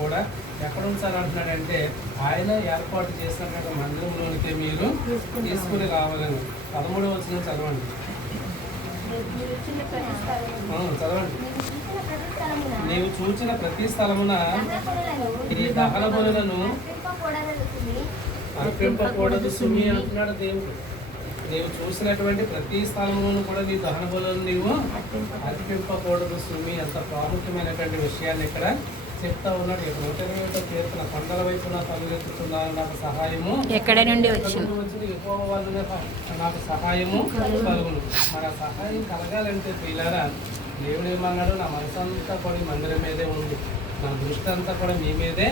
కూడా ఎక్కడ ఉంచాలంటున్నాడంటే ఆయన ఏర్పాటు చేసినటువంటి మందిరంలోనికి మీరు తీసుకుని రావాలని. 13వ వచనం చదవండి. చదవండి. నీవు చూచిన ప్రతి స్థలమున ఈ దహన బలులను అర్పింపకూడదు సుమి అంటున్నాడు దేవుడు. నీవు చూసినటువంటి ప్రతి స్థలమును కూడా నీ దహన బలులను నీవు అర్పింపకూడదు సుమి. అంత ప్రాముఖ్యమైనటువంటి విషయాన్ని ఇక్కడ చెప్తా ఉన్నాడు. 121వ కీర్తన, కొండల వైపు నా తలెత్తుతున్నాను, నాకు సహాయము ఎక్కడ నుండి వచ్చింది, యెహోవా వలన నాకు సహాయము కలుగును. మన సహాయం కలగాలంటే పిల్లరా దేవుడు ఏమన్నాడు, నా మనసంతా కూడా మందిరం మీదే ఉంది, నా దృష్టి అంతా కూడా మీ మీదే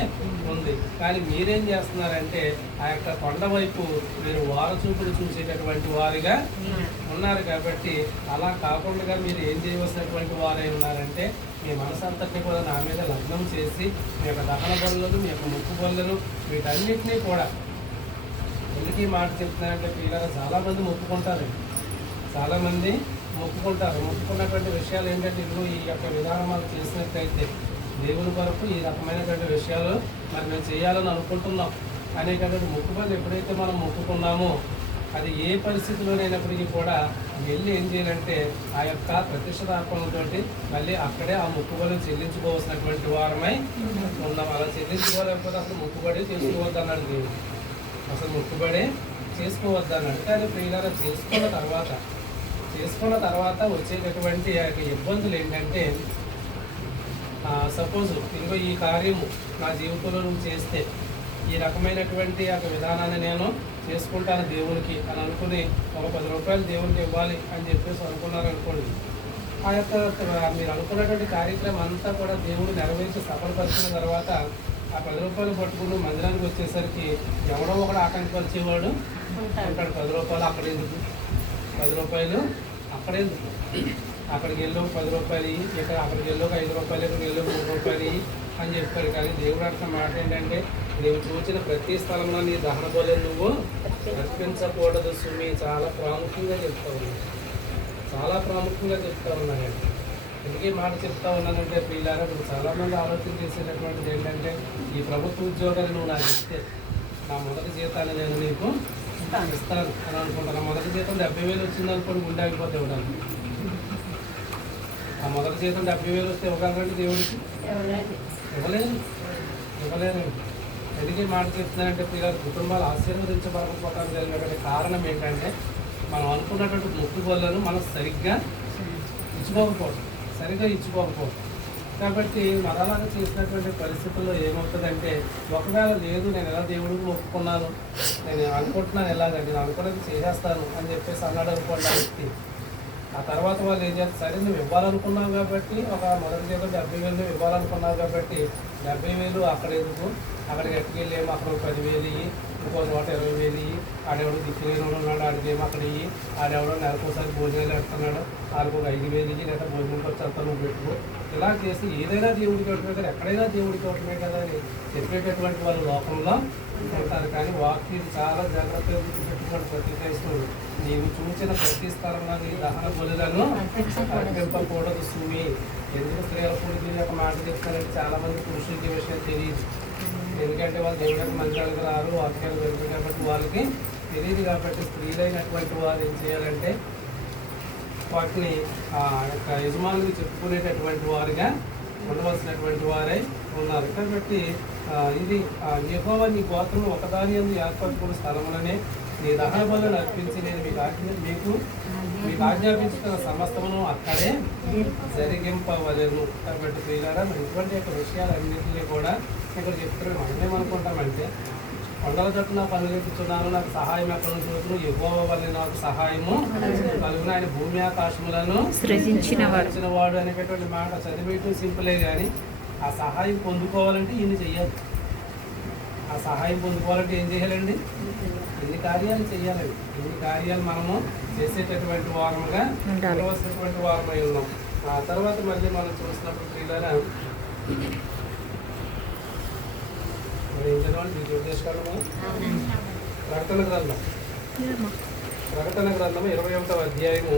ఉంది. కానీ మీరేం చేస్తున్నారంటే ఆ యొక్క కొండ వైపు మీరు వారచూపులు చూసేటటువంటి వారిగా ఉన్నారు. కాబట్టి అలా కాకుండా మీరు ఏం చేయవలసినటువంటి వారై ఉన్నారంటే మీ మనసంతటిని కూడా నా మీద లగ్నం చేసి మీ యొక్క దహన బలులను, మీ యొక్క ముక్కు బలులను, వీటన్నిటినీ కూడా. ఎందుకు ఈ మాట చెప్తున్నారంటే పిల్లలు చాలామంది మొక్కుకుంటారు, చాలామంది మొక్కుకుంటారు. మొక్కుకున్నటువంటి విషయాలు ఏంటంటే ఇదిగో ఈ యొక్క విధానాలు చేసినట్లయితే దేవుని కొరకు ఈ రకమైనటువంటి విషయాలు మరి మేము చేయాలని అనుకుంటున్నాం అనేటటువంటి మొక్కుబడులు ఎప్పుడైతే మనం మొక్కుకున్నామో అది ఏ పరిస్థితిలోనైనప్పటికీ కూడా వెళ్ళి ఏం చేయాలంటే ఆ యొక్క ప్రతిష్టాపనతో మళ్ళీ అక్కడే ఆ మొక్కుబడులు చెల్లించుకోవాల్సినటువంటి వారమై ఉన్నాం. అలా చెల్లించుకోలేకపోతే అసలు మొక్కుబడి చేసుకోవద్దన్నాడు దేవుడు. అసలు మొక్కుబడి చేసుకోవద్దన్నాడు. కానీ ప్రియులారా చేసుకున్న తర్వాత వచ్చేటటువంటి ఆ యొక్క ఇబ్బందులు ఏంటంటే సపోజ్ ఇదిగో ఈ కార్యము నా జీవితంలో నువ్వు చేస్తే ఈ రకమైనటువంటి ఆ విధానాన్ని నేను చేసుకుంటాను దేవునికి అని అనుకుని ఒక 10 రూపాయలు దేవునికి ఇవ్వాలి అని చెప్పేసి అనుకున్నారనుకోండి. ఆ యొక్క మీరు అనుకున్నటువంటి కార్యక్రమం అంతా కూడా దేవుడు నెరవేర్చి సఫలపరిచిన తర్వాత ఆ 10 రూపాయలు పట్టుకుని మందిరానికి వచ్చేసరికి ఎవడో ఒకడు ఆటంకపరిచేవాడు ఉంటాడు. 10 రూపాయలు అక్కడ ఎందుకు, 10 రూపాయలు అక్కడెందుకు, అక్కడికి వెళ్ళో 10 రూపాయలు, ఇక్కడ అక్కడికి వెళ్ళో 5 రూపాయలు, ఇక్కడికి వెళ్ళో 3 రూపాయలు అని చెప్తాడు. కానీ దేవుడు అంటున్న మాట ఏంటంటే నీవు చూసిన ప్రతి స్థలంలో నీ దహన బలులను నువ్వు అర్పించకూడదు సుమి. చాలా ప్రాముఖ్యంగా చెప్తా ఉన్నాను, చాలా ప్రాముఖ్యంగా చెప్తా ఉన్నానండి. ఎందుకే మాట చెప్తా ఉన్నానంటే పిల్లారా ఇప్పుడు చాలామంది ఆలోచన చేసేటటువంటిది ఏంటంటే ఈ ప్రభుత్వ ఉద్యోగాలు నువ్వు నాకు ఇస్తే నా మొదటి జీతాన్ని నేను నీకు ఇస్తాను అని అనుకుంటాను. మొదటి జీతం 70,000 వచ్చిందనుకోండి గుండె ఆగిపోతే ఇవ్వడానికి. ఆ మొదటి జీతం 70,000 వస్తే ఇవ్వగలంటే దేవుడికి ఇవ్వలేదు. ఎందుకే మాట చెప్తున్నానంటే పిల్లలు కుటుంబాలు ఆశీర్వదించబడకపోవడానికి జరిగినటువంటి కారణం ఏంటంటే మనం అనుకున్నటువంటి మొక్కుబడులను మనం సరిగ్గా ఇచ్చుకోకపోవడం. కాబట్టి మరలాగా చేసినటువంటి పరిస్థితుల్లో ఏమవుతుందంటే ఒకవేళ లేదు నేను ఎలా దేవుడికి మొక్కుకున్నాను, నేను అనుకుంటున్నాను ఎలాగంటే నేను అనుకున్నది చేసేస్తాను అని చెప్పేసి అన్నాడు అనుకోండి ఆ వ్యక్తి. ఆ తర్వాత వాళ్ళు ఏం చేస్తారు, సరే నువ్వు ఇవ్వాలనుకున్నావు కాబట్టి ఒక మొదటి జీతం 70,000 ఇవ్వాలనుకున్నావు కాబట్టి 70,000 అక్కడ ఎందుకు, అక్కడికి ఎట్టుకెళ్ళేమో అక్కడ 10,000 ఇయ్యి, ఇంకో చోట 20,000 ఇయ్యి, ఆడెవడో దిక్కులేనివాడు ఉన్నాడు ఆడికేమో అక్కడ ఇయ్యి, ఆడెవడో నెలకోసారి భోజనాలు పెడుతున్నాడు ఆడికి ఒక 5,000 ఇయ్యి, లేదా భోజనం ఖర్చు అంతా నువ్వు పెట్టుకో. ఇలా చేసి ఏదైనా దేవుడికి ఇవ్వటమే కదా, ఎక్కడైనా దేవుడికి ఇవ్వటమే కదా అని చెప్పేటటువంటి వాళ్ళు లోకంలో ఉంటారు. కానీ వాక్యం చాలా జాగ్రత్తగా గుర్తుపెట్టుకోండి. ప్రతి క్రైస్తవుడు నీవు చూసిన ప్రతి స్థలంలో నీ దహన బలులను అర్పింపకూడదు సుమి. ఎందుకు స్త్రీల పుడికి ఒక మాట చెప్తారంటే చాలా మంది పురుషులకి విషయం తెలియదు. ఎందుకంటే వాళ్ళు దేవుడికి మందిరాలకు రారు, వాక్యాలు జరుగుతాయి కాబట్టి వాళ్ళకి తెలియదు. కాబట్టి స్త్రీలైనటువంటి వారు ఏం చేయాలంటే వాటిని ఆ యొక్క యజమానులు చెప్పుకునేటటువంటి వారుగా ఉండవలసినటువంటి వారై ఉన్నారు. కాబట్టి ఇది యెహోవా నీ గోత్రం ఒకదాని యందు ఏర్పరచుకున్న స్థలములనే నీ దహన బలులను అర్పించి నేను మీకు ఆజ్ఞాపించుకున్న సమస్తమును అక్కడే జరిగింపవలెను. కాబట్టి ప్రియులారా ఇటువంటి యొక్క విషయాలన్నింటినీ కూడా ఇక్కడ చెప్తున్నాను. మనమేమనుకుంటామంటే కొండల చుట్టూ నా పనులెప్పుచున్నాను, నాకు సహాయం ఎక్కడ నుంచి వస్తుంది, యెహోవా వల్ల నాకు సహాయము కలుగును, ఆయన భూమి ఆకాశములను సృజించిన వాడు అనేటటువంటి మాట చదివేయటం సింపులే. కానీ ఆ సహాయం పొందుకోవాలంటే ఇన్ని చెయ్యాలి. ఆ సహాయం పొందుకోవాలంటే ఏం చేయాలండి, ఎన్ని కార్యాలు చేయాలండి. ఎన్ని కార్యాలు మనము చేసేటటువంటి వారముగా ఉండవలసినటువంటి వారమై ఉన్నాం. ఆ తర్వాత మళ్ళీ మనం చూసినప్పుడు పిల్లల ఏం చదవాలి మీకు ఉద్దేశాలు. ప్రకటన గ్రంథము 21వ అధ్యాయము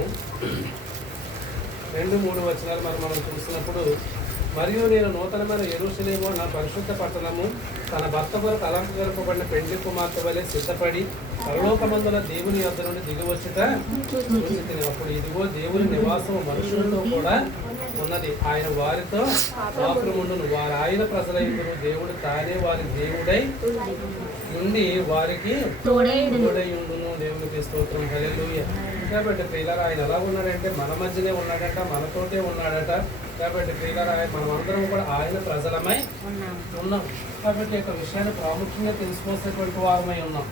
2-3 వచనాలు మనం చూసినప్పుడు మరియు నేను నూతనమైన యెరూషలేము నా పరిశుద్ధ పట్టణము తన భర్త కొరకు అలంకరింపబడిన పెండ్లి కుమార్తె వలె సిద్ధపడి పరలోకమందున దేవుని యొద్ద నుండి దిగివచ్చుట చూచితిని. అప్పుడు ఇదిగో దేవుని నివాసము మనుషులతో కూడా ఉన్నది. ఆయన వారితో వాకుముండును. వారు ఆయన ప్రజలైందును. దేవుడు తానే వారి దేవుడై ఉండి వారికి తోడైయుండును. దేవునికి స్తోత్రం. హల్లెలూయా. కాబట్టి ప్రియులారా, ఆయన ఎలా ఉన్నాడంటే మన మధ్యనే ఉన్నాడట, మనతోటే ఉన్నాడట. కాబట్టి ప్రియులారా, మనమందరం కూడా ఆయన ప్రజలమై ఉన్నాం. కాబట్టి ఈ యొక్క విషయాన్ని ప్రాముఖ్యంగా తెలుసుకోవాల్సినటువంటి వారమై ఉన్నాం.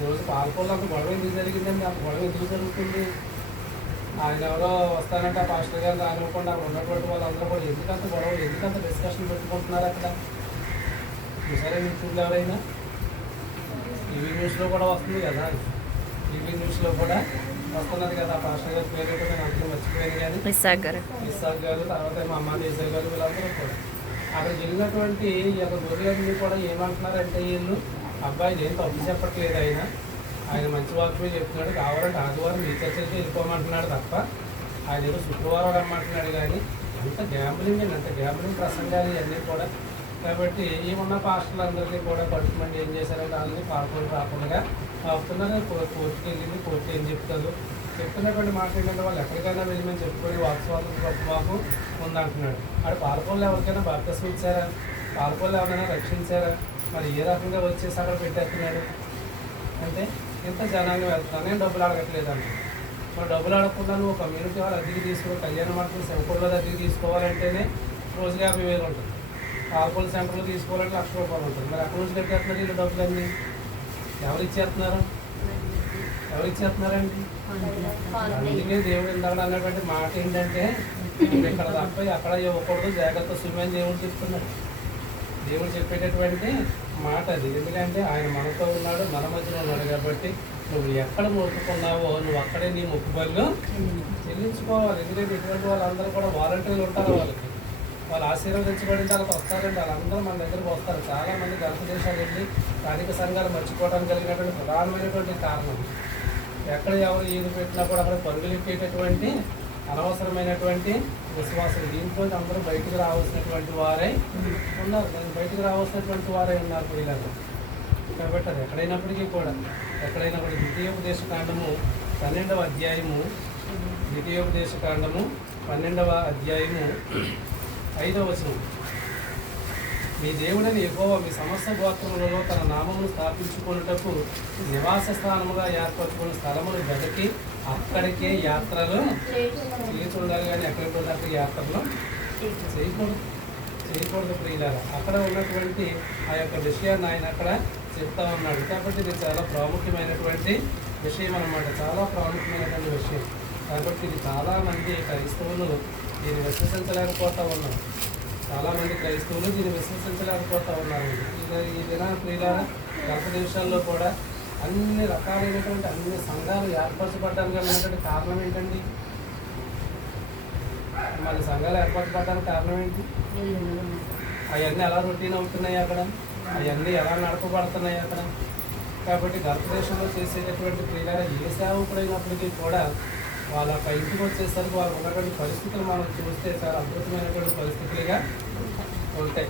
ఈరోజు పాలకొల్లు అంత గొడవ ఎందుకు జరిగిందండి? అంత గొడవ ఎందుకు జరుగుతుంది? ఆయన ఎవరో వస్తానంటే ఆ పాస్టర్ గారు రానివ్వకుండా అక్కడ ఉన్నటువంటి వాళ్ళందరూ కూడా ఎందుకంత గొడవ, ఎందుకంత డిస్కషన్ పెట్టుకుంటున్నారు అక్కడ? చూసారా యూట్యూబ్లో ఎవరైనా? టీవీ న్యూస్లో కూడా వస్తుంది కదా, టీవీ న్యూస్లో కూడా వస్తున్నది కదా. పాస్టర్ గారి పేరు అయితే నేను అంతా మర్చిపోయాను, కానీ ఇస్సాక్ గారు, తర్వాత మా అమ్మ ఇస్సాక్ గారు, వీళ్ళందరూ కూడా అక్కడికి వెళ్ళినటువంటి ఈ యొక్క గొర్రెలన్నీ కూడా ఏమంటున్నారంటే, వీళ్ళు అబ్బాయిలు ఏం తప్పు చెప్పట్లేదు, ఆయన మంచి వాక్యమే చెప్తున్నాడు. కావాలంటే ఆదివారం ఈ చర్చలకి వెళ్ళిపోమంటున్నాడు తప్ప ఆయన ఏదో శుక్రవారం రమ్మంటున్నాడు. కానీ అంత గ్యాంబ్లింగ్ అండి, అంత గ్యాంబ్లింగ్ ప్రసంగాలు ఇవన్నీ కూడా. కాబట్టి ఏమున్న పాస్టర్లందరికీ కూడా పడుతుందండి. ఏం చేశారంటే వాళ్ళని పాల్గొని రాకుండా అవుతున్నారు. కోర్టుకి వెళ్ళింది, కోర్టు ఏం చెప్తారు, చెప్తున్నటువంటి మాట ఏంటంటే వాళ్ళు ఎక్కడికైనా వెళ్ళి మేము చెప్పుకొని వాక్స్వాదం గొప్ప మాకు ఉందంటున్నాడు. అక్కడ పాలకొల్లు ఎవరికైనా బాప్తిస్మం ఇచ్చారా? పాలకొల్లు ఎవరైనా రక్షించారా? మరి ఏ రకంగా వచ్చేసి అక్కడ పెట్టేస్తున్నాడు అంటే, ఇంత జనాన్ని వెళ్తున్నా నేను డబ్బులు అడగట్లేదండి. మరి డబ్బులు అడగకుండా నువ్వు కమ్యూనిటీ వాళ్ళు అద్దెకి తీసుకుని కళ్యాణ మండపం శంకర్లో అద్దెకి తీసుకోవాలంటేనే రోజుకి 50,000 ఉంటుంది. పాలకొల్లు సెంటర్లో తీసుకోవాలంటే ₹1,00,000 ఉంటుంది. మరి అక్కడ నుంచి కట్టేస్తున్నారు వీళ్ళు డబ్బులన్నీ. ఎవరు ఇచ్చేస్తున్నారండి? అందుకే దేవుడు ఇందాక అన్నటువంటి మాట ఏంటంటే, ఇక్కడ తప్ప అక్కడ ఇవ్వకూడదు, జాగ్రత్త సుమని దేవుడు చెప్తున్నాడు. దేవుడు చెప్పేటటువంటి మాట అది. ఎందుకంటే ఆయన మనతో ఉన్నాడు, మన మధ్యలో ఉన్నాడు. కాబట్టి నువ్వు ఎక్కడ మొక్కుకున్నావో నువ్వు అక్కడే నీ మొక్కుబళ్ళు చెల్లించుకోవాలి. ఎందుకంటే ఇటువంటి వాళ్ళందరూ కూడా వాలంటీర్లు ఉంటారు. వాళ్ళు ఆశీర్వదించబడిన తర్వాత వస్తారండి. వాళ్ళందరూ మన దగ్గరకు వస్తారు. చాలామంది గల్ఫ్ దేశాలు వెళ్ళి స్థానిక సంఘాలు మర్చిపోవడానికి కలిగినటువంటి ప్రధానమైనటువంటి కారణం, ఎక్కడ ఎవరు ఏది పెట్టినా కూడా అక్కడ పరుగులెట్టేటటువంటి అనవసరమైనటువంటి విశ్వాసం. దీంట్లో అందరూ బయటకు రావాల్సినటువంటి వారే ఉన్నారు. బయటకు రావాల్సినటువంటి వారే ఉన్నారు పిల్లలు. కాబట్టి అది ఎక్కడైనప్పటికీ కూడా ద్వితీయోపదేశ కాండము 12వ అధ్యాయము 5వ వచనం. మీ దేవుడని యెహోవా మీ సమస్త గోత్రములలో తన నామమును స్థాపించుకొనుటకు నివాస స్థానముగా ఏర్పరచుకున్న స్థలమును వెతికి అక్కడికే యాత్రలు చేసి ఉండాలి. కానీ ఎక్కడికి ఉన్నట్టు యాత్రలు చేయకూడదు ప్రియులారా. అక్కడ ఉన్నటువంటి ఆ యొక్క విషయాన్ని ఆయన అక్కడ చెప్తా ఉన్నాడు. కాబట్టి ఇది చాలా ప్రాముఖ్యమైనటువంటి విషయం అన్నమాట, చాలా ప్రాముఖ్యమైనటువంటి విషయం. కాబట్టి ఇది చాలామంది క్రైస్తవులు దీన్ని విశ్వసించలేకపోతూ ఉన్నారు. చాలామంది క్రైస్తవులు దీన్ని విశ్వసించలేకపోతూ ఉన్నారు. ఈ దిన ప్రియులారా, గల్ఫ్ దేశాల్లో కూడా అన్ని రకాలైనటువంటి అన్ని సంఘాలు ఏర్పరచబడ్డానికి ఉన్నటువంటి కారణం ఏంటండి? మన సంఘాలు ఏర్పరచబడ్డానికి కారణం ఏంటి? అవన్నీ ఎలా రొటీన్ అవుతున్నాయి అక్కడ, అవన్నీ ఎలా నడపబడుతున్నాయి అక్కడ. కాబట్టి గల్ఫ్ దేశంలో చేసేటటువంటి ప్రియులారా, ఏ సేవకుడైనప్పటికీ కూడా వాళ్ళ ఇంటికి వచ్చేసరికి వాళ్ళు ఉన్నటువంటి పరిస్థితులు మనం చూస్తే చాలా అద్భుతమైనటువంటి పరిస్థితులుగా ఉంటాయి.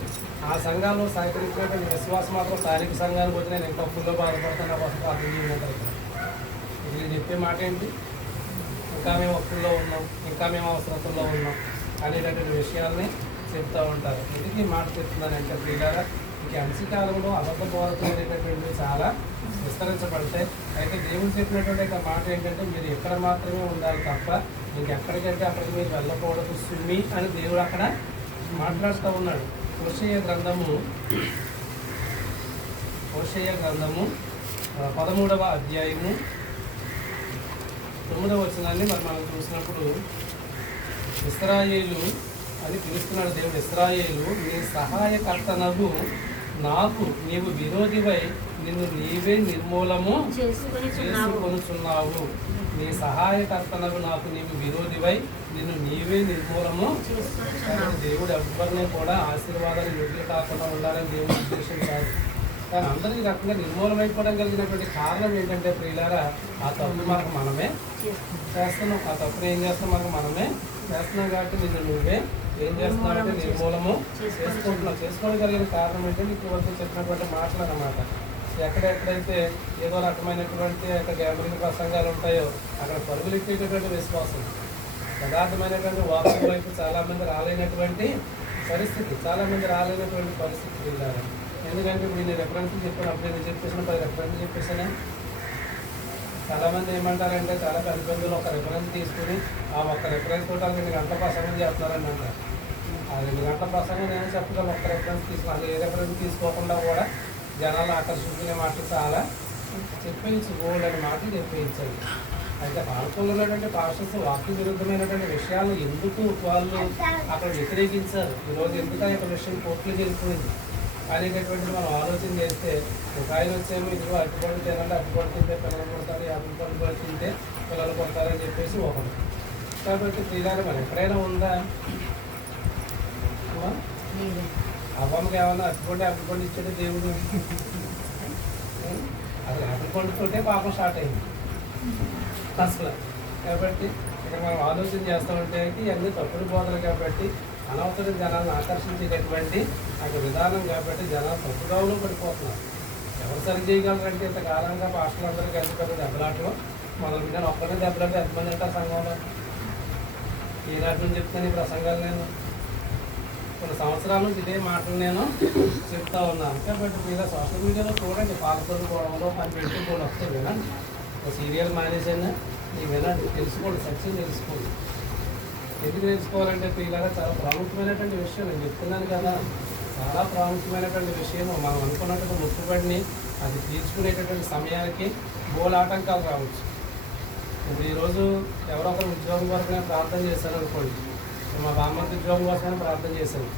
ఆ సంఘాల్లో సహకరించినటువంటి విశ్వాసం మాత్రం స్థానిక సంఘానికి వచ్చి నేను ఇంకా అప్పుల్లో బాధపడుతున్నా కోసం అర్థం చేయమంటారు. ఇది నేను చెప్పే మాట ఏంటి? ఇంకా మేము అప్పుల్లో ఉన్నాం, ఇంకా మేము అవసరతల్లో ఉన్నాం అనేటటువంటి విషయాల్ని చెప్తూ ఉంటారు. ఎందుకు ఈ మాట చెప్తున్నానంటే ప్రియులారా, ఈ అంశకాలంలో అబద్ధ బోధకులు అనేటటువంటివి చాలా విస్తరించబడతాయి. అయితే దేవుడు చెప్పినటువంటి మాట ఏంటంటే, మీరు ఎక్కడ మాత్రమే ఉండాలి తప్ప ఇంకెక్కడికంటే అక్కడికి మీరు వెళ్ళకూడదు సుమ్మి అని దేవుడు అక్కడ మాట్లాడుతూ ఉన్నాడు. హోషేయ గ్రంథము 13వ అధ్యాయము 9వ వచనాన్ని మనం చూసినప్పుడు, ఇశ్రాయేలు అని పిలుస్తున్నాడు దేవుడు. ఇశ్రాయేలు, నీ సహాయకర్తనగు నాకు నీవు విరోధివై నిన్ను నీవే నిర్మూలము చేసుకొనుచున్నావు. నీ సహాయకర్తనగు నాకు నీవు విరోధివై నిన్ను నీవే నిర్మూలము. దేవుడు ఎవరిని కూడా ఆశీర్వాదాలు యోగ్యులు కాకుండా ఉండాలని దేవుడు ఉద్దేశించారు. కానీ అందరికీ రకంగా నిర్మూలమైపోవడం కలిగినటువంటి కారణం ఏంటంటే ప్రియులారా, ఆ తప్పు మనకు మనమే చేస్తున్నాం. ఆ తప్పును ఏం చేస్తాం? మనమే చేస్తున్నాం. కాబట్టి నిన్ను నువ్వే ఏం చేస్తున్నామంటే నిర్మూలము చేసుకోగలిగిన కారణం ఏంటంటే ఇప్పుడు వరకు చెప్పినటువంటి మాటలు అన్నమాట. ఎక్కడెక్కడైతే ఏదో రకమైనటువంటి గ్యామరింగ్ ప్రసంగాలు ఉంటాయో అక్కడ పరుగులెట్టేటటువంటి విశ్వాసం, యథార్థమైనటువంటి వాక్యం వైపు చాలామంది రాలేనటువంటి పరిస్థితి, వెళ్ళారు. ఎందుకంటే ఇప్పుడు నేను రెఫరెన్స్లు చెప్పాను, అప్పుడు నేను చెప్పేసిన 10 రెఫరెన్స్లు చెప్పేసానే. చాలామంది ఏమంటారంటే చాలా పెద్ద ఒక రెఫరెన్స్ తీసుకుని ఆ ఒక్క రెఫరెన్స్ తోటి 2 గంటల ప్రసంగం చేస్తున్నారని అంటారు. ఆ 2 గంటల ప్రసంగం నేను చెప్పగలను, ఒక్క రెఫరెన్స్ తీసుకున్నాను. ఏ రెఫరెన్స్ తీసుకోకుండా కూడా జనాలు ఆకర్షించుకునే మాటలు చాలా చెప్పేయచ్చు, గోల్డ్ అనే మాటలు చెప్పేయించాలి. అయితే పాలకులు ఉన్నటువంటి పాస్టర్స్ వాక్య విరుద్ధమైనటువంటి విషయాలు ఎందుకు వాళ్ళు అక్కడ వ్యతిరేకించారు, ఈరోజు ఎందుకు ఆ యొక్క విషయం కోర్టులకు వెళ్ళిపోయింది అనేటటువంటిది మనం ఆలోచన చేస్తే, ఒక ఆయన వచ్చేమో ఇదిగో అరటిపళ్ళు తినండి, అరటిపళ్ళు తింటే పిల్లలు కొడతారు, యాభై పళ్ళు తింటే పిల్లలు కొడతారని చెప్పేసి ఒకడు. కాబట్టి శ్రీగారు మరి ఎక్కడైనా ఉందా? అవ్వమ్మకి ఏమన్నా అరటిపండు ఇచ్చాడే దేవుడు? అసలు అరటిపండుతోటే పాపం స్టార్ట్ అయింది అసలు. కాబట్టి ఇక్కడ మనం ఆలోచన చేస్తామంటే ఇవన్నీ తప్పుడు బోధలు కాబట్టి, అనవసర జనాలను ఆకర్షించేటటువంటి ఒక విధానం కాబట్టి జనాలు తప్పుదావులో పడిపోతున్నారు. ఎవరు సరి చేయగలరంటే ఇంతకాలంగా పాస్టర్లందరూ కలిసి పెద్ద దెబ్బలాటలు మొదలు. నేను ఒక్కనే దెబ్బలాటే ఎంతమంది ఉంటారు సంఘంలో? ఈనాటి నుంచి చెప్తాను ఈ ప్రసంగాలు. నేను కొన్ని సంవత్సరాల నుంచి ఇదే మాటలు నేను చెప్తా ఉన్నాను. కాబట్టి మీరు సోషల్ మీడియాలో చూడండి, పాలకొల్లు గొడవలో పని పెట్టి కూడా వస్తే వినండి. ఒక సీరియల్ మానేసైనా నీకు వినండి, తెలుసుకోండి, సత్యం తెలుసుకోండి. ఎందుకు తెలుసుకోవాలంటే పిల్లగా చాలా ప్రాముఖ్యమైనటువంటి విషయం నేను చెప్తున్నాను కదా. చాలా ప్రాముఖ్యమైనటువంటి విషయం. మనం అనుకున్నటువంటి ముక్కుబడిని అది తీర్చుకునేటటువంటి సమయానికి బోల్ ఆటంకాలు రావచ్చు. ఇప్పుడు ఈరోజు ఎవరో ఒకరు ఉద్యోగం వరకు నేను ప్రార్థన చేశాను అనుకోండి. మా బామ్మకి ఉద్యోగం కోసమైనా ప్రార్థన చేశాను.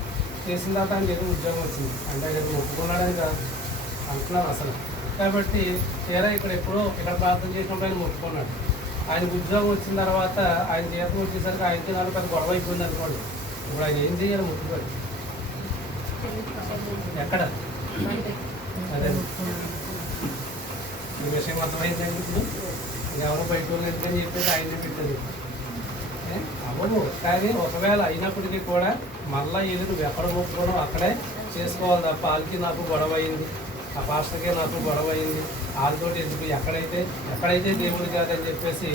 చేసిన తర్వాత ఆయన ఏదో ఉద్యోగం వచ్చింది అంటే ఆయన మొక్కుకున్నాడని కాదు అంటున్నారు అసలు. కాబట్టి తీరా ఇక్కడ ప్రార్థన చేసినప్పుడు ఆయన మొక్కుకున్నాడు. ఆయనకు ఉద్యోగం వచ్చిన తర్వాత ఆయన జీతం వచ్చేసరికి ఆయనకి నాకు పెద్ద గొడవ అయిపోయింది అనుకోండి. ఇప్పుడు ఆయన ఏం చేయాలి? ముక్కుబడి ఎక్కడ? అదే ఈ విషయం అర్థమైందండి. ఇప్పుడు ఎవరు బయట ఎందుకని చెప్పేసి ఆయనే పెట్టారు అవ్వదు. కానీ ఒకవేళ అయినప్పటికీ కూడా మళ్ళీ ఇది నువ్వు ఎక్కడ మొక్కుకోవడం అక్కడే చేసుకోవాలి తప్ప వాళ్ళకి నాకు గొడవ అయింది, ఆ పాస్టర్కే నాకు గొడవ అయింది, వాళ్ళతో ఎందుకు ఎక్కడైతే దేవుడు కాదని చెప్పేసి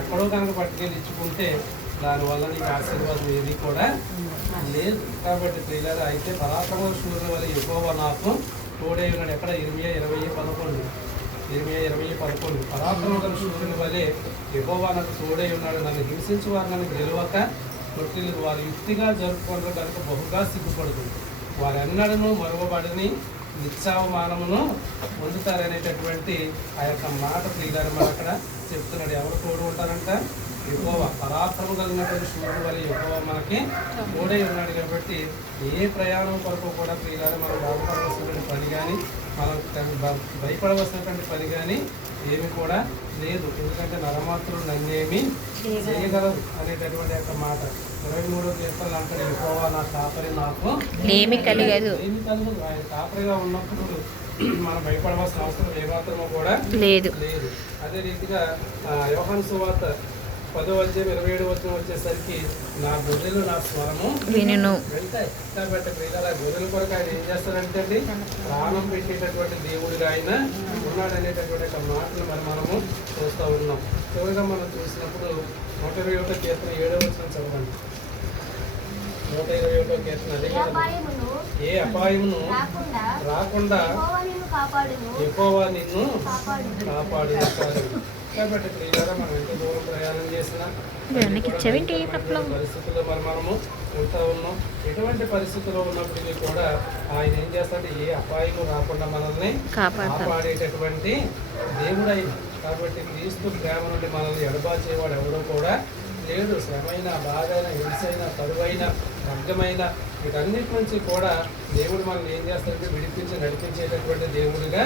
ఎక్కడో కనుక పట్టుకెళ్ళి ఇచ్చుకుంటే దానివల్ల నీకు ఆశీర్వాదం ఏది కూడా లేదు. కాబట్టి పిల్లలు అయితే పరాక్రమ శూరుల వల్ల ఎక్కువ నాకు తోడే ఉన్నాడు. ఎక్కడ 20:11 పరాక్రమ శూరుల వల్లే యెహోవా నాకు తోడై ఉన్నాడు, నన్ను హింసించి వారు నన్ను గెలవక తొట్టిల్లు, వారు యుక్తిగా జరుపుకుంటారు కనుక బహుగా సిగ్గుపడుతుంది, వారు ఎన్నడను మరువబడిని నిత్యావమానమును పొందుతారనేటటువంటి ఆ యొక్క మాట ప్రియులారు మనం అక్కడ చెప్తున్నాడు. ఎవరు తోడు ఉంటారంట? యెహోవా. పరాక్రమం కలిగినటువంటి శూరుడు వల్ల యెహోవా మనకి తోడై ఉన్నాడు. కాబట్టి ఏ ప్రయాణం కొరకు కూడా ప్రియులారు మనం బాధపడవలసినటువంటి పని కానీ, మనం భయపడవలసినటువంటి పని కానీ ఏమి కూడా లేదు. ఎందుకంటే నరమాత్రులు నన్నేమి చేయగలరు అనేటటువంటి యొక్క మాట 23వ కీర్తనలు అంటాడు, యెహోవా నా కాపరి నాకు ఏమి కలగదు. ఆయన కాపరిగా ఉన్నప్పుడు మనం భయపడవలసిన అవసరం ఏమాత్రమో కూడా లేదు. అదే రీతిగా యోహాను సువార్త 10:27 వచ్చేసరికి నా గొర్రెలు నా స్వరము వినును వెళ్తాయి. కాబట్టి పిల్లల గొర్రెల కొరకు ఆయన ఏం చేస్తారంటే అండి, ప్రాణం పెట్టేటటువంటి దేవుడిగా ఆయన ఉన్నాడు అనేటటువంటి ఒక మాటలు మనము చూస్తూ ఉన్నాం. చివరిగా మనం చూసినప్పుడు 121వ కీర్తన 7వ వచనం చదవండి. 121వ కీర్తన అదే ఏ అపాయమును రాకుండా యెహోవా నిన్ను కాపాడు. కాబట్టి ప్రియులారా మనం ఎంత దూరం ప్రయాణం చేసినా పరిస్థితుల్లో మనము వెళ్తూ ఉన్నాం. ఎటువంటి పరిస్థితుల్లో ఉన్నప్పటికీ కూడా ఆయన ఏం చేస్తాడంటే ఏ అపాయం రాకుండా మనల్ని కాపాడేటటువంటి దేవుడైన. కాబట్టి క్రీస్తు ప్రేమ నుండి మనల్ని ఎడబాచేవాడు ఎవడో కూడా లేడు. శ్రమైన, బాధైన, హింసైన, కరువైన, వర్గమైన వీటన్నిటి నుంచి కూడా దేవుడు మనల్ని ఏం చేస్తాడంటే విడిపించి నడిపించేటటువంటి దేవుడిగా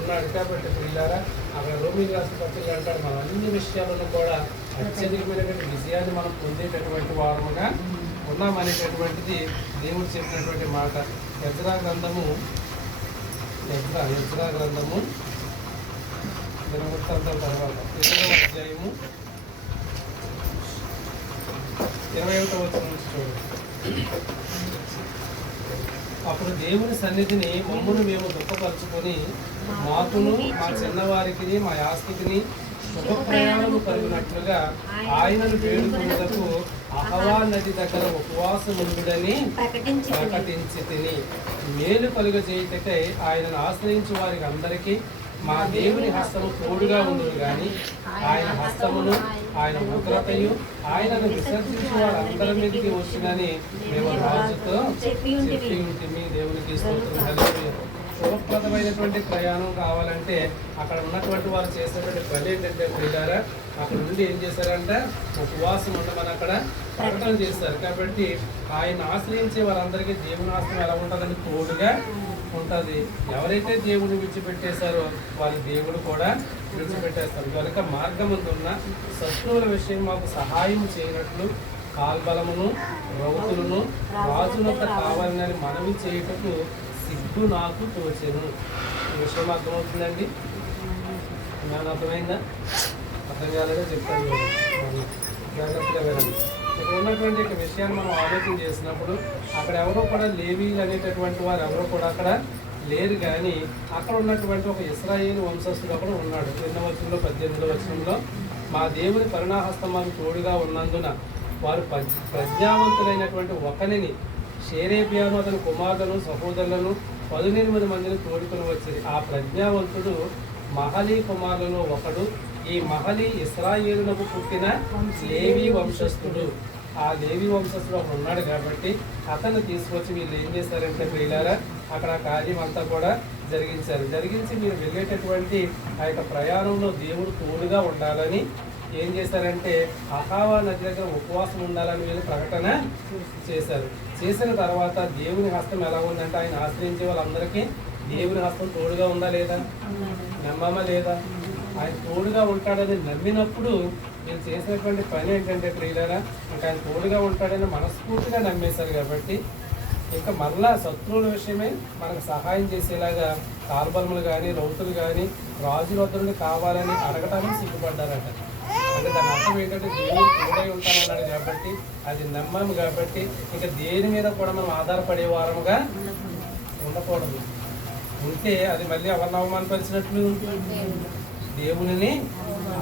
ఉన్నాడు. కాబట్టి పిల్లారా అక్కడ రోమిలకు రాసిన పత్రికలు అంటాడు, మనం అన్ని విషయాలను కూడా అత్యధికమైనటువంటి విజయాన్ని మనం పొందేటటువంటి వారముగా ఉన్నామనేటటువంటిది దేవుడు చెప్పినటువంటి మాట. ఎజ్రా గ్రంథము దినవృత్తాంతం తర్వాత 8వ అధ్యాయము 21వ వచనం నుంచి చూడండి. అప్పుడు దేవుని సన్నిధిని మమ్మును మేము దుఃఖపరుచుకొని మాకును మా చిన్నవారికి మా ఆస్తికిని శుభ ప్రయాణము కలిగినట్లుగా ఆయనను వేడుకొనుటకు అహవా నది దగ్గర ఉపవాసముండుడని ప్రకటించి తిని మేలు కలుగజేయుటకై ఆయనను ఆశ్రయించు వారికి అందరికీ మా దేవుని హస్తము తోడుగా ఉండును గాని ఆయన హస్తమును ఆయన ఉగ్రతయు ఆయనను విసర్జించిన వారందరి మీదకి వచ్చినని మేము రాజుతో చెప్పి ఉంటుంది. దేవునికి స్తోత్రం. హల్లెలూయా. శుభప్రదమైనటువంటి ప్రయాణం కావాలంటే అక్కడ ఉన్నటువంటి వారు చేసేటువంటి పని ఏంటంటే ప్రియులారా, అక్కడ నుండి ఏం చేశారంటే ఉపవాసం ఉండమని అక్కడ ప్రకటన చేస్తారు. కాబట్టి ఆయన ఆశ్రయించే వారందరికీ దేవుని ఆశ్రయం ఎలా ఉంటుందని తోడుగా ఉంటుంది. ఎవరైతే దేవుని విడిచిపెట్టేశారో వారి దేవుడు కూడా విడిచిపెట్టేస్తారు. కనుక మార్గముందున్న శత్రువుల విషయం మాకు సహాయం చేయనట్లు కాల్బలమును రౌతులను రాజునంత కావాలని మనవి చేయుటకు సిగ్గు నాకు తోచెను. ఈ విషయం అర్థమవుతుందండి? నేను అర్థమైందా? అర్థం కాలేదో చెప్తాను, జాగ్రత్తగా వినండి. ఇక్కడ ఉన్నటువంటి ఒక విషయాన్ని మనం ఆలోచన చేసినప్పుడు అక్కడ ఎవరో కూడా లేవీలు అనేటటువంటి వారు ఎవరో కూడా అక్కడ లేరు. కానీ అక్కడ ఉన్నటువంటి ఒక ఇశ్రాయేలు వంశస్థుడు అక్కడ ఉన్నాడు. 2వ వచనంలో 18వ వచనంలో మా దేవుని కరుణాహస్తం మాకు తోడుగా ఉన్నందున వారు ప్రజ్ఞావంతులైనటువంటి ఒకనిని షేరేబియాను అతని కుమారులను సహోదరులను 18 మందిని తోడుకొని వచ్చింది. ఆ ప్రజ్ఞావంతుడు మహలి కుమారులలో ఒకడు. ఈ మహలి ఇశ్రాయేలునకు పుట్టిన లేవి వంశస్థుడు. ఆ లేవి వంశస్థుడు అక్కడ ఉన్నాడు కాబట్టి అతను తీసుకొచ్చి వీళ్ళు ఏం చేశారంటే ప్రియులారా అక్కడ కార్యం అంతా కూడా జరిగించి మీరు వెళ్ళేటటువంటి ఆ యొక్క ప్రయాణంలో దేవుడు తోడుగా ఉండాలని ఏం చేశారంటే అహావా నది దగ్గర ఉపవాసం ఉండాలని వీళ్ళు ప్రకటన చేశారు. చేసిన తర్వాత దేవుని హస్తం ఎలా ఉందంటే ఆయన ఆశ్రయించే వాళ్ళందరికీ దేవుని హస్తం తోడుగా ఉందా లేదా? నమ్మమా లేదా? ఆయన తోడుగా ఉంటాడని నమ్మినప్పుడు వీళ్ళు చేసినటువంటి పని ఏంటంటే ప్రియులారా ఇంకా ఆయన తోడుగా ఉంటాడని మనస్ఫూర్తిగా నమ్మేశారు. కాబట్టి ఇంకా మరలా శత్రువుల విషయమే మనకు సహాయం చేసేలాగా కాల్బలములు కానీ రౌతులు కానీ రాజుల వద్ద నుండి కావాలని అడగటానికి సిగ్గుపడ్డారట. అంటే దాని అర్థం ఏంటంటే దేవుడు తోడై ఉంటానన్నాడు కాబట్టి అది నమ్మము. కాబట్టి ఇంకా దేని మీద కూడా మనం ఆధారపడే వారముగా ఉండకూడదు. ఉంటే అది మళ్ళీ ఎవరిని అవమానపరిచినట్లు, దేవుని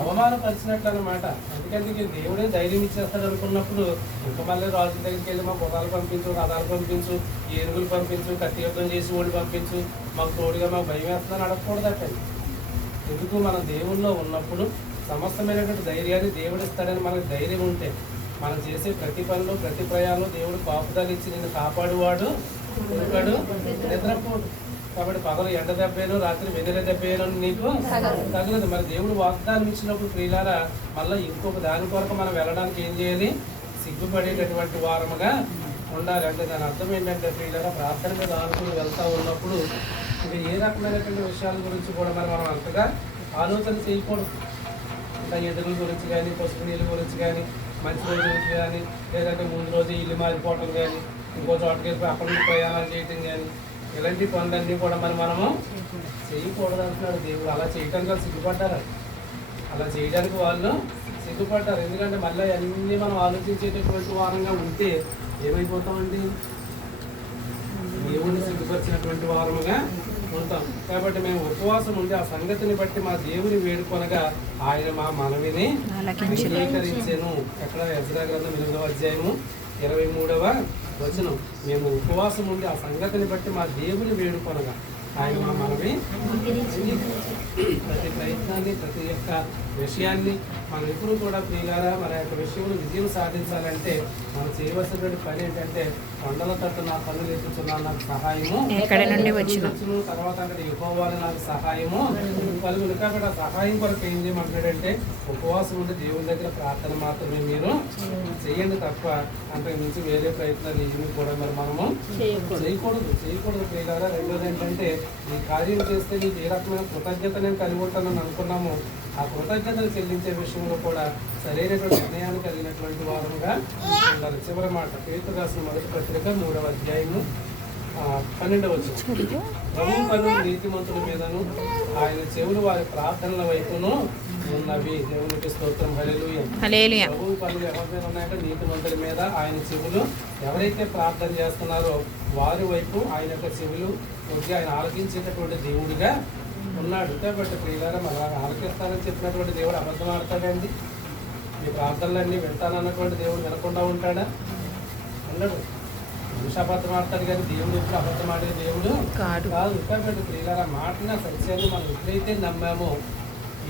అవమానపరిచినట్లు అనమాట. ఎందుకంటే దేవుడే ధైర్యం ఇచ్చేస్తాడు అనుకున్నప్పుడు ఇంకా మళ్ళీ రాజుల దగ్గరికి వెళ్ళి మాకు పొలాలు పంపించు, రథాలు పంపించు, ఏనుగులు పంపించు, కత్తి యుద్ధం చేసి వాళ్ళు పంపించు, మాకు తోడుగా మాకు భయం వేస్తుందని అడగకూడదట. ఎందుకు మనం దేవుల్లో ఉన్నప్పుడు సమస్తమైనటువంటి ధైర్యాన్ని దేవుడు ఇస్తాడని మనకు ధైర్యం ఉంటే మనం చేసే ప్రతి పనిలో ప్రతి ప్రయాణంలో దేవుడు కాపుదలు ఇచ్చి నిన్ను కాపాడువాడు ఉరుకడు నిద్రపోడు. కాబట్టి పగలు ఎండ దెబ్బేను రాత్రి వెన్నెల దెబ్బేను నీకు తగలదు. మరి దేవుడు వాగ్దానం ఇచ్చినప్పుడు ప్రియులారా మళ్ళీ ఇంకొక దాని కొరకు మనం వెళ్ళడానికి ఏం చేయాలి? సిగ్గుపడేటటువంటి వారముగా ఉండాలి. అంటే దాని అర్థం ఏంటంటే ప్రియులారా ప్రార్థన మీద ఆనుకుని వెళ్తూ ఉన్నప్పుడు ఇంకా ఏ రకమైనటువంటి విషయాల గురించి కూడా మనం అంతగా ఆలోచన చేయకూడదు. ఇంకా ఎదురుల గురించి కానీ పసుపు నీళ్ళ గురించి కానీ మంచి రోజు గురించి కానీ లేదంటే ముందు రోజు ఇల్లు మారిపోవటం కానీ ఇంకో చోటకి వెళ్ళి అక్కడ నుంచి ప్రయాణాలు చేయటం కానీ ఇలాంటి పనులన్నీ కూడా మనము చేయకూడదు అంటున్నాడు దేవుడు. అలా చేయడానికి వాళ్ళు సిగ్గుపడ్డారు. అలా చేయడానికి వాళ్ళు సిగ్గుపడ్డారు. ఎందుకంటే మళ్ళీ అన్నీ మనం ఆలోచించేటటువంటి వారంగా ఉంటే ఏమైపోతామండి? దేవుడిని సిగ్గుపరిచినటువంటి వారముగా ఉంటాం. కాబట్టి మేము ఉపవాసం ఉండి ఆ సంగతిని బట్టి మా దేవుని వేడుకొనగా ఆయన మా మనవిని అంగీకరించెను. ఎక్కడ? ఎజ్రా గ్రంథం 8వ అధ్యాయము 23వ వచనం. మేము ఉపవాసం ఉండి ఆ సంగతిని బట్టి మా దేవుని వేడుకొనగా ఆయన మా మనవి ప్రతి ప్రయత్నాన్ని ప్రతి యొక్క విషయాన్ని మనం ఎప్పుడు కూడా ప్రియులారా మన యొక్క విషయంలో విజయం సాధించాలంటే మనం చేయవలసినటువంటి పని ఏంటంటే కొండల తట్టు నా కన్నులు ఎత్తుచున్నాను నాకు సహాయము వచ్చును, తర్వాత అక్కడ యెహోవా నాకు సహాయము కలుగును. కాబట్టి ఆ సహాయం కొరకు ఏం చేయమంటాడంటే ఉపవాసం ఉంటే దేవుని దగ్గర ప్రార్థన మాత్రమే మీరు చేయండి తప్ప అంతకు మించి వేరే ప్రయత్నాలు ఏమి కూడా మరి మనము చేయకూడదు ప్రియులారా. రెండోది ఏంటంటే ఈ కార్యం చేస్తే నీకు ఏ రకమైన కృతజ్ఞత నేను కలిగి ఉంటానని అనుకున్నాము ఆ కృతజ్ఞతలు చెల్లించే విషయంలో కూడా సరైనటువంటి నిర్ణయాన్ని కలిగినటువంటి వారంగా ఉండాలి. చివరి మాట పేతురు రాసిన మొదటి పత్రిక 3వ అధ్యాయము 12వ వచనం. ప్రభువు కన్నులు నీతిమంతుల మీదను ఆయన చెవులు వారి ప్రార్థనల వైపును ఉన్నవి. దేవునికి స్తోత్రం. హల్లెలూయా. ప్రభువు కన్నులు ఎవరి మీద ఉన్నాయంటే నీతిమంతుల మీద. ఆయన చెవులు ఎవరైతే ప్రార్థన చేస్తున్నారో వారి వైపు ఆయన యొక్క చెవులు వచ్చి ఆయన ఆలకించేటటువంటి దేవుడిగా ఉన్నాడు. కాబట్టి ప్రియులారా, మన ఆలకిస్తానని చెప్పినటువంటి దేవుడు అబద్ధం ఆడతాడండి? మీ ప్రార్థనలన్నీ వింటానన్నటువంటి దేవుడు వినకుండా ఉంటాడా? ఉండడు. మనిషి అబద్ధం ఆడతాడు కానీ దేవుడు ఎప్పుడు అబద్ధం ఆడే దేవుడు కాదు. కాబట్టి ప్రియులారా, మాటన సత్యాన్ని మనం ఎప్పుడైతే నమ్మామో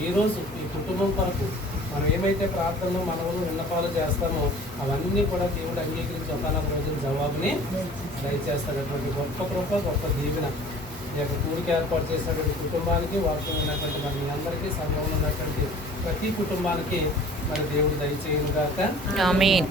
ఈరోజు ఈ కుటుంబం కొరకు మనం ఏమైతే ప్రార్థనలు మనవులు విన్నపాలు చేస్తామో అవన్నీ కూడా దేవుడు అంగీకరించి ఒకనొక రోజున జవాబుని దయచేస్తాడటువంటి గొప్ప కృప, గొప్ప దీవెన ఈ యొక్క కూడికి ఏర్పాటు చేసినటువంటి కుటుంబానికి, వాక్యం ఉన్నటువంటి మరి మీ అందరికీ, సంఘంలో ఉన్నటువంటి ప్రతి కుటుంబానికి మరి దేవుడు దయచేయును గాక. ఆమేన్.